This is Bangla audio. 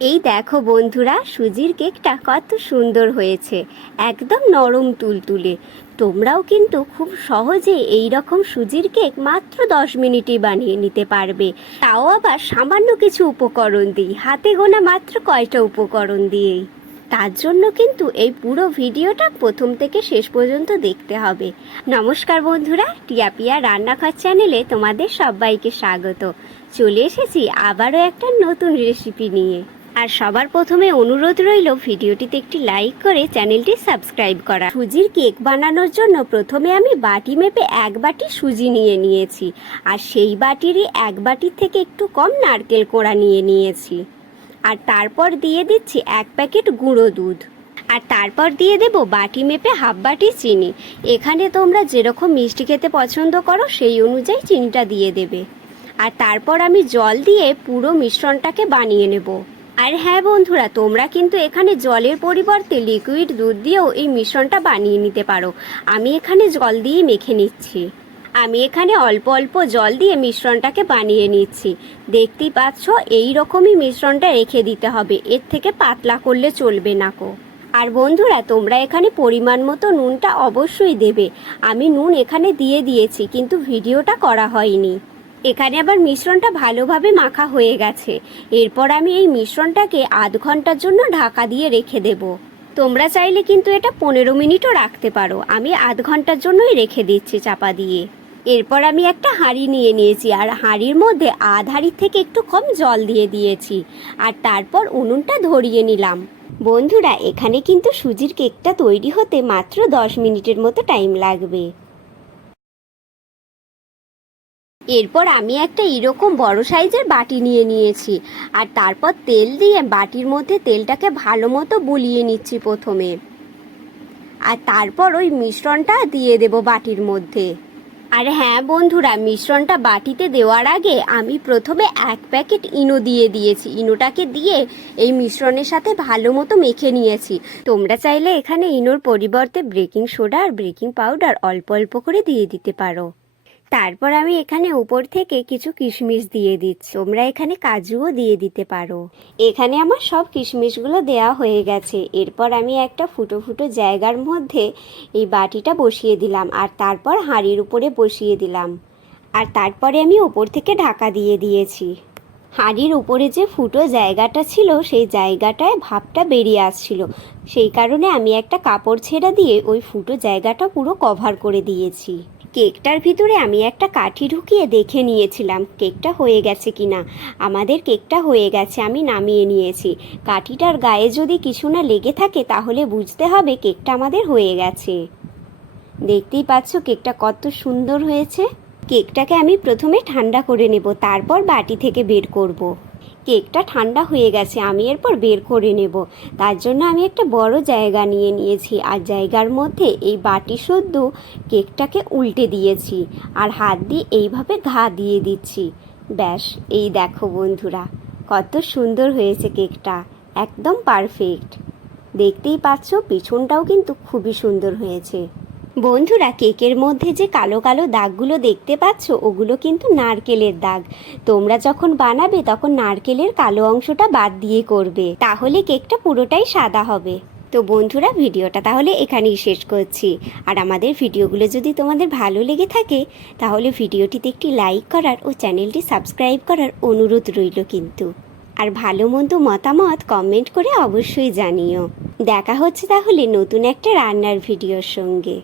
এই দেখো বন্ধুরা, সুজির কেকটা কত সুন্দর হয়েছে, একদম নরম তুলতুলে। তোমরাও কিন্তু খুব সহজে এই রকম সুজির কেক মাত্র 10 মিনিটেই বানিয়ে নিতে পারবে, তাও আবার সামান্য কিছু উপকরণ দিই, হাতে গোনা মাত্র কয়টা উপকরণ দিয়েই। তার জন্য কিন্তু এই পুরো ভিডিওটা প্রথম থেকে শেষ পর্যন্ত দেখতে হবে। নমস্কার বন্ধুরা, টিয়াপিয়া রান্নাঘর চ্যানেলে তোমাদের সবাইকে স্বাগত। চলে এসেছি আবারও একটা নতুন রেসিপি নিয়ে। আর সবার প্রথমে অনুরোধ রইল ভিডিওটিতে একটি লাইক করে চ্যানেলটি সাবস্ক্রাইব করা। সুজির কেক বানানোর জন্য প্রথমে আমি বাটি মেপে 1 বাটি সুজি নিয়ে নিয়েছি, আর সেই বাটিরই 1 বাটির থেকে একটু কম নারকেল কোড়া নিয়ে নিয়েছি। আর তারপর দিয়ে দিচ্ছি 1 প্যাকেট গুঁড়ো দুধ, আর তারপর দিয়ে দেব বাটি মেপে 1/2 বাটি চিনি। এখানে তোমরা যেরকম মিষ্টি খেতে পছন্দ করো সেই অনুযায়ী চিনিটা দিয়ে দেবে। আর তারপর আমি জল দিয়ে পুরো মিশ্রণটাকে বানিয়ে নেব। আর হ্যাঁ বন্ধুরা, তোমরা কিন্তু এখানে জলের পরিবর্তে লিকুইড দুধ দিয়েও এই মিশ্রণটা বানিয়ে নিতে পারো। আমি এখানে জল দিয়ে মেখে নিচ্ছি। আমি এখানে অল্প অল্প জল দিয়ে মিশ্রণটাকে বানিয়ে নিচ্ছি। দেখতেই পাচ্ছ, এই রকমই মিশ্রণটা রেখে দিতে হবে, এর থেকে পাতলা করলে চলবে না কো। আর বন্ধুরা, তোমরা এখানে পরিমাণ মতো নুনটা অবশ্যই দেবে। আমি নুন এখানে দিয়ে দিয়েছি, কিন্তু ভিডিওটা করা হয়নি। এখানে আবার মিশ্রণটা ভালোভাবে মাখা হয়ে গেছে। এরপর আমি এই মিশ্রণটাকে আধ ঘন্টার জন্য ঢাকা দিয়ে রেখে দেব। তোমরা চাইলে কিন্তু এটা 15 মিনিটও রাখতে পারো। আমি আধ ঘন্টার জন্যই রেখে দিচ্ছি চাপা দিয়ে। এরপর আমি একটা হাঁড়ি নিয়ে নিয়েছি, আর হাঁড়ির মধ্যে আধ হাঁড়ির থেকে একটু কম জল দিয়ে দিয়েছি। আর তারপর উনুনটা ধরিয়ে নিলাম। বন্ধুরা, এখানে কিন্তু সুজির কেকটা তৈরি হতে মাত্র 10 মিনিটের মতো টাইম লাগবে। এরপর আমি একটা এরকম বড় সাইজের বাটি নিয়ে নিয়েছি, আর তারপর তেল দিয়ে বাটির মধ্যে তেলটাকে ভালো মতো বুলিয়ে নিচ্ছি প্রথমে। আর তারপর ওই মিশ্রণটা দিয়ে দেব বাটির মধ্যে। আর হ্যাঁ বন্ধুরা, মিশ্রণটা বাটিতে দেওয়ার আগে আমি প্রথমে 1 প্যাকেট ইনো দিয়ে দিয়েছি। ইনোটাকে দিয়ে এই মিশ্রণের সাথে ভালো মতো মেখে নিয়েছি। তোমরা চাইলে এখানে ইনোর পরিবর্তে বেকিং সোডা আর বেকিং পাউডার অল্প অল্প করে দিয়ে দিতে পারো। তারপর আমি এখানে উপর থেকে কিছু কিশমিশ দিয়ে দিচ্ছি। তোমরা এখানে কাজুও দিয়ে দিতে পারো। এখানে আমার সব কিশমিশগুলো দেওয়া হয়ে গেছে। এরপর আমি একটা ফুটো ফুটো জায়গার মধ্যে এই বাটিটা বসিয়ে দিলাম, আর তারপর হাঁড়ির উপরে বসিয়ে দিলাম। আর তারপরে আমি উপর থেকে ঢাকা দিয়ে দিয়েছি। হাঁড়ির উপরে যে ফুটো জায়গাটা ছিল সেই জায়গাটায় ভাপটা বেরিয়ে আসছিল, সেই কারণে আমি একটা কাপড় ছেঁড়া দিয়ে ওই ফুটো জায়গাটা পুরো কভার করে দিয়েছি। কেকটার ভিতরে আমি একটা কাঠি ঢুকিয়ে দেখে নিয়েছিলাম কেকটা হয়ে গেছে কিনা। আমাদের কেকটা হয়ে গেছে, আমি নামিয়ে নিয়েছি। কাঠিটার গায়ে যদি কিছু না লেগে থাকে তাহলে বুঝতে হবে কেকটা আমাদের হয়ে গেছে। দেখতেই পাচ্ছ কেকটা কত সুন্দর হয়েছে। কেকটাকে আমি প্রথমে ঠান্ডা করে নেব, তারপর বাটি থেকে বের করব। কেকটা ঠান্ডা হয়ে গেছে, আমি এরপর বের করে নেব। তার জন্য আমি একটা বড় জায়গা নিয়ে নিয়েছি, আর জায়গার মধ্যে এই বাটি শুদ্ধ কেকটাকে উল্টে দিয়েছি, আর হাত দিয়ে এইভাবে ঘা দিয়ে দিচ্ছি। ব্যাস, এই দেখো বন্ধুরা, কত সুন্দর হয়েছে কেকটা, একদম পারফেক্ট। দেখতেই পাচ্ছ পিছনটাও কিন্তু খুবই সুন্দর হয়েছে। বন্ধুরা, কেকের মধ্যে যে কালো কালো দাগগুলো দেখতে পাচ্ছ ওগুলো কিন্তু নারকেলের দাগ। তোমরা যখন বানাবে তখন নারকেলের কালো অংশটা বাদ দিয়ে করবে, তাহলে কেকটা পুরোটাই সাদা হবে। তো বন্ধুরা, ভিডিওটা তাহলে এখানেই শেষ করছি। আর আমাদের ভিডিওগুলো যদি তোমাদের ভালো লেগে থাকে তাহলে ভিডিওটিতে একটি লাইক করার ও চ্যানেলটি সাবস্ক্রাইব করার অনুরোধ রইল কিন্তু। আর ভালো মন্দ মতামত কমেন্ট করে অবশ্যই জানিও। দেখা হচ্ছে তাহলে নতুন একটা রান্নার ভিডিওর সঙ্গে।